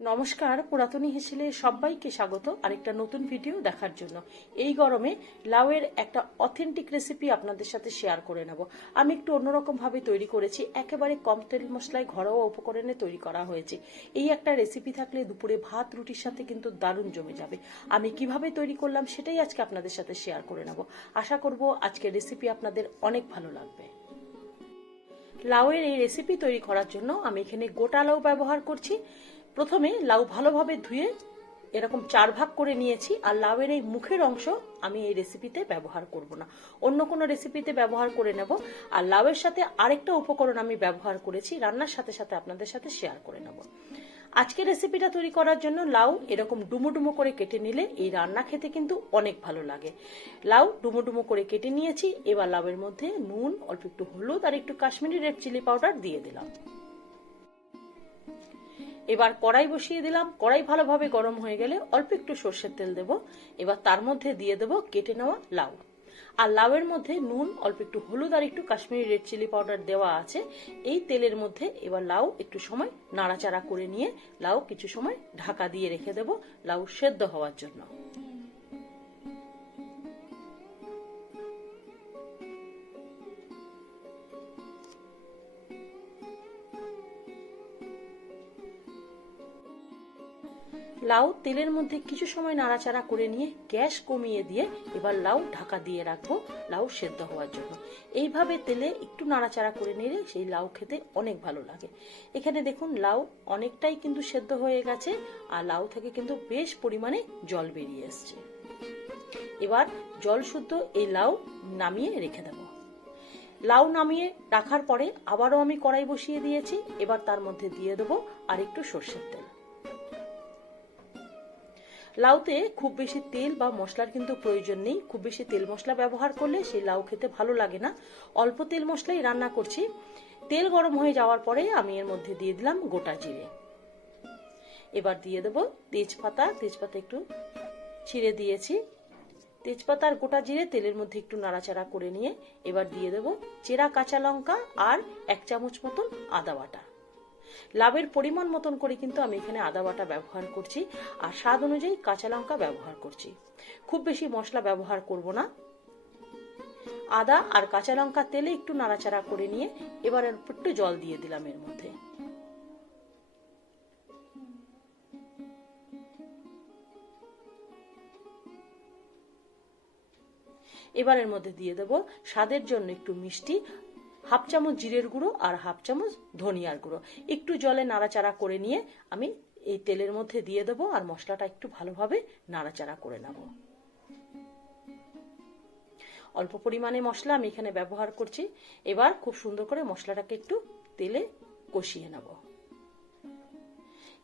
নমস্কার, পুরাতনী হেসেলে সবাইকে স্বাগত। আরেকটা নতুন ভিডিও দেখার জন্য। এই গরমে লাউয়ের একটা অথেন্টিক রেসিপি আপনাদের সাথে শেয়ার করে নেব। আমি একটু অন্যরকম ভাবে তৈরি করেছি। একেবারে কম তেল মশলায় ঘরোয়া উপকরণে তৈরি করা হয়েছে। এই একটা রেসিপি থাকলে দুপুরে ভাত, রুটির সাথে কিন্তু দারুণ জমে যাবে। আমি কীভাবে তৈরি করলাম সেটাই আজকে আপনাদের সাথে শেয়ার করে নেব। আশা করব আজকের রেসিপি আপনাদের অনেক ভালো লাগবে। লাউয়ের এই রেসিপি তৈরি করার জন্য আমি এখানে গোটা লাউ ব্যবহার করছি। প্রথমে লাউ ভালোভাবে ধুয়ে এরকম চার ভাগ করে নিয়েছি, আর লাউয়ের এই মুখের অংশ আমি এই রেসিপিতে ব্যবহার করব না। অন্য কোনো রেসিপিতে ব্যবহার করে নেব, আর লাউয়ের সাথে আরেকটা উপকরণ আমি ব্যবহার করেছি, রান্নার সাথে সাথে আপনাদের সাথে শেয়ার করে নেব। আজকে রেসিপিটা তৈরি করার জন্য লাউ এরকম ডুমো ডুমো করে কেটে নিলে এই রান্না খেতে কিন্তু অনেক ভালো লাগে। লাউ ডুমো ডুমো করে কেটে নিয়েছি, এবার লাউয়ের মধ্যে নুন, অল্প একটু হলুদ, আর একটু কাশ্মীরি রেড চিলি পাউডার দিয়ে দিলাম। এবার কড়াই বসিয়ে দিলাম। কড়াই ভালোভাবে গরম হয়ে গেলে অল্প একটু সর্ষের তেল দেব। এবার তার মধ্যে দিয়ে দেব কেটে নেওয়া লাউ। আর লাউয়ের মধ্যে নুন, অল্প একটু হলুদ আর একটু কাশ্মীরি রেড চিলি পাউডার দেওয়া আছে। এই তেলের মধ্যে এবার লাউ একটু সময় নাড়াচাড়া করে নিয়ে লাউ কিছু সময় ঢাকা দিয়ে রেখে দেব লাউ সেদ্ধ হওয়ার জন্য। লাউ তেলের মধ্যে কিছু সময় নাড়াচাড়া করে নিয়ে গ্যাস কমিয়ে দিয়ে এবার লাউ ঢাকা দিয়ে রাখব লাউ সেদ্ধ হওয়ার জন্য। এইভাবে তেলে একটু নাড়াচাড়া করে নিলে সেই লাউ খেতে অনেক ভালো লাগে। এখানে দেখুন লাউ অনেকটাই কিন্তু সেদ্ধ হয়ে গেছে আর লাউ থেকে কিন্তু বেশ পরিমাণে জল বেরিয়ে এসছে। এবার জল শুদ্ধ এই লাউ নামিয়ে রেখে দেবো। লাউ নামিয়ে রাখার পরে আবারও আমি কড়াই বসিয়ে দিয়েছি। এবার তার মধ্যে দিয়ে দেবো আর একটু সর্ষের তেল। লাউতে খুব বেশি তেল বা মশলার কিন্তু প্রয়োজন নেই। খুব বেশি তেল মশলা ব্যবহার করলে সেই লাউ খেতে ভালো লাগে না। অল্প তেল মশলাই রান্না করছি। তেল গরম হয়ে যাওয়ার পরে আমি এর মধ্যে দিয়ে দিলাম গোটা জিরে। এবার দিয়ে দেবো তেজপাতা। তেজপাতা একটু ছিঁড়ে দিয়েছি। তেজপাতার গোটা জিরে তেলের মধ্যে একটু নাড়াচাড়া করে নিয়ে এবার দিয়ে দেবো চেরা কাঁচা লঙ্কা আর এক চামচ মতন আদা বাটা। লাভের পরিমাণ মতন করে কিন্তু আমি এখানে আদা বাটা ব্যবহার করছি আর স্বাদ অনুযায়ী কাঁচা লঙ্কা ব্যবহার করছি। খুব বেশি মশলা ব্যবহার করব না। আদা আর কাঁচা লঙ্কা তেলে একটু নাড়াচাড়া করে নিয়ে এবার একটু জল দিয়ে দিলাম এর মধ্যে। এবার এর মধ্যে দিয়ে দেব স্বাদের জন্য একটু মিষ্টি হাফ চামচ জিরের গুঁড়ো আর হাফ চামচ ধনিয়ার গুঁড়ো। একটু জলে নাড়াচাড়া করে নিয়ে আমি এই তেলের মধ্যে দিয়ে দেবো আর মশলাটা একটু ভালোভাবে নাড়াচাড়া করে নেব। অল্প পরিমাণে মশলা আমি এখানে ব্যবহার করছি। এবার খুব সুন্দর করে মশলাটাকে একটু তেলে কষিয়ে নেব।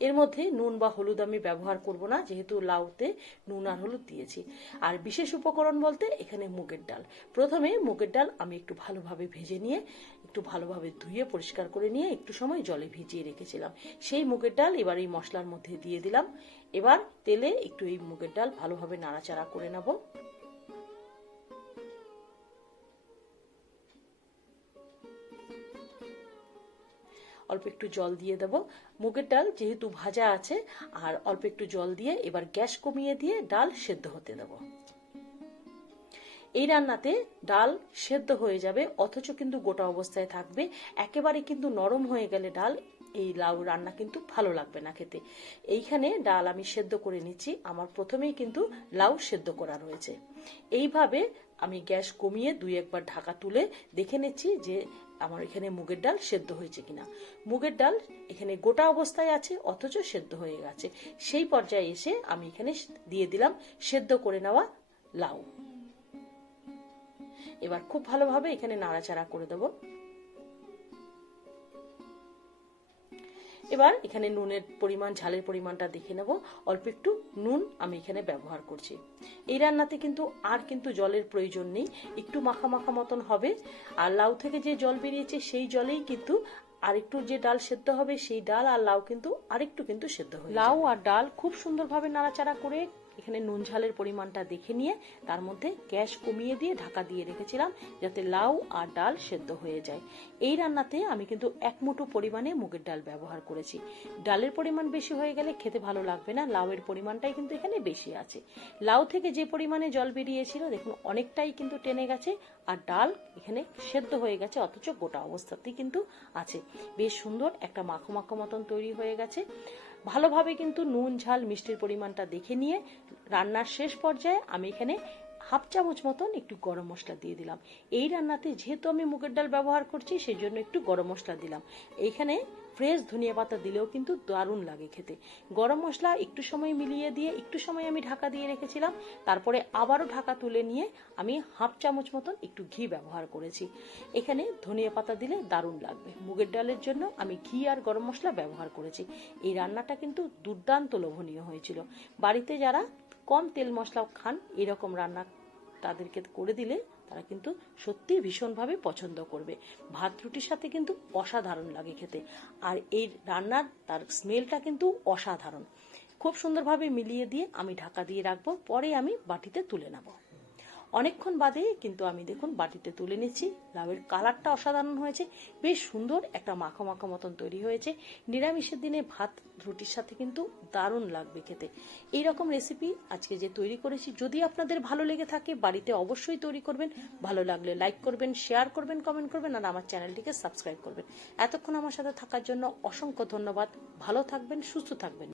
এর মধ্যে নুন বা হলুদ আমি ব্যবহার করব না, যেহেতু লাউতে নুন আর হলুদ দিয়েছি। আর বিশেষ উপকরণ বলতে এখানে মুগের ডাল। প্রথমে মুগের ডাল আমি একটু ভালোভাবে ভেজে নিয়ে, একটু ভালোভাবে ধুয়ে পরিষ্কার করে নিয়ে একটু সময় জলে ভিজিয়ে রেখেছিলাম। সেই মুগের ডাল এবার এই মশলার মধ্যে দিয়ে দিলাম। এবার তেলে একটু এই মুগের ডাল ভালোভাবে নাড়াচাড়া করে নেব। অল্প একটু জল দিয়ে দেবো। মুগের ডাল যেহেতু ভাজা আছে, আর অল্প একটু জল দিয়ে এবার গ্যাস কমিয়ে দিয়ে ডাল সেদ্ধ হতে দেবো। এই রান্নাতে ডাল সেদ্ধ হয়ে যাবে, অথচ কিন্তু গোটা অবস্থায় থাকবে। একেবারে কিন্তু নরম হয়ে গেলে ডাল, এই লাউ রান্না কিন্তু ভালো লাগবে না খেতে। এইখানে ডাল আমি সেদ্ধ করে নিচ্ছি, আমার প্রথমেই কিন্তু লাউ সেদ্ধ করা রয়েছে। এইভাবে আমি গ্যাস কমিয়ে দুই একবার ঢাকা তুলে দেখে নিচ্ছি যে আমার এখানে মুগের ডাল সেদ্ধ হয়েছে কিনা। মুগের ডাল এখানে গোটা অবস্থায় আছে, অথচ সেদ্ধ হয়ে গেছে। সেই পর্যায়ে এসে আমি এখানে দিয়ে দিলাম সেদ্ধ করে নেওয়া লাউ। এবার খুব ভালোভাবে এখানে নাড়াচাড়া করে দেবো। এবার এখানে নুনের পরিমাণ ঝালের পরিমাণটা দেখে নেব। অল্প একটু নুন আমি এখানে ব্যবহার করছি। এই রান্নাতে কিন্তু আর কিন্তু জলের প্রয়োজন নেই একটু মাখা মাখা মতন হবে। আর লাউ থেকে যে জল বেরিয়েছে সেই জলেই কিন্তু আরেকটু যে ডাল সেদ্ধ হবে সেই ডাল আর লাউ কিন্তু আরেকটু কিন্তু সেদ্ধ হবে লাউ আর ডাল খুব সুন্দরভাবে নাড়াচাড়া করে এখানে নুন ঝালের পরিমাণটা দেখে নিয়ে তার মধ্যে গ্যাস কমিয়ে দিয়ে ঢাকা দিয়ে রেখেছিলাম যাতে লাউ আর ডাল সেদ্ধ হয়ে যায়। এই রান্নাতে আমি কিন্তু এক মুঠো পরিমাণে মুগের ডাল ব্যবহার করেছি। ডালের পরিমাণ বেশি হয়ে গেলে খেতে ভালো লাগবে না, লাউয়ের পরিমাণটাই কিন্তু এখানে বেশি আছে। লাউ থেকে যে পরিমাণে জল বেরিয়েছিল, দেখুন অনেকটাই কিন্তু টেনে গেছে আর ডাল এখানে সেদ্ধ হয়ে গেছে, অথচ গোটা অবস্থাতেই কিন্তু আছে। বেশ সুন্দর একটা মাখো মাখো মতন তৈরি হয়ে গেছে। ভালোভাবে কিন্তু নুন ঝাল মিষ্টির পরিমাণটা দেখে নিয়ে রান্নার শেষ পর্যায়ে আমি এখানে হাফ চামচ মতন একটু গরম মশলা দিয়ে দিলাম। এই রান্নাতে যেহেতু আমি মুগের ডাল ব্যবহার করছি সেই জন্য একটু গরম মশলা দিলাম। এইখানে ফ্রেশ ধনিয়া পাতা দিলেও কিন্তু দারুণ লাগে খেতে। গরম মশলা একটু সময় মিলিয়ে দিয়ে একটু সময় আমি ঢাকা দিয়ে রেখেছিলাম। তারপরে আবারও ঢাকা তুলে নিয়ে আমি হাফ চামচ মতন একটু ঘি ব্যবহার করেছি। এখানে ধনিয়া পাতা দিলে দারুণ লাগবে। মুগের ডালের জন্য আমি ঘি আর গরম মশলা ব্যবহার করেছি। এই রান্নাটা কিন্তু দুর্দান্ত লোভনীয় হয়েছিল। বাড়িতে যারা কম তেল মশলা খান, এরকম রান্না তাদেরকে করে দিলে তারা কিন্তু সত্যি ভীষণভাবে পছন্দ করবে। ভাত রুটির সাথে কিন্তু অসাধারণ লাগে খেতে। আর এই রান্নার তার স্মেলটা কিন্তু অসাধারণ। খুব সুন্দরভাবে মিলিয়ে দিয়ে আমি ঢাকা দিয়ে রাখব, পরে আমি বাটিতে তুলে নেব। অনেকক্ষণ বাদে কিন্তু আমি দেখুন বাটিতে তুলে নিচ্ছি। লাউয়ের কালারটা অসাধারণ হয়েছে। বেশ সুন্দর একটা মাখো মাখো মতন তৈরি হয়েছে। নিরামিষের দিনে ভাত, রুটির সাথে কিন্তু দারুণ লাগবে খেতে। এই রকম রেসিপি আজকে যে তৈরি করেছি, যদি আপনাদের ভালো লেগে থাকে, বাড়িতে অবশ্যই তৈরি করবেন। ভালো লাগলে লাইক করবেন শেয়ার করবেন কমেন্ট করবেন, আর আমার চ্যানেলটিকে সাবস্ক্রাইব করবেন। এতক্ষণ আমার সাথে থাকার জন্য অসংখ্য ধন্যবাদ। ভালো থাকবেন, সুস্থ থাকবেন।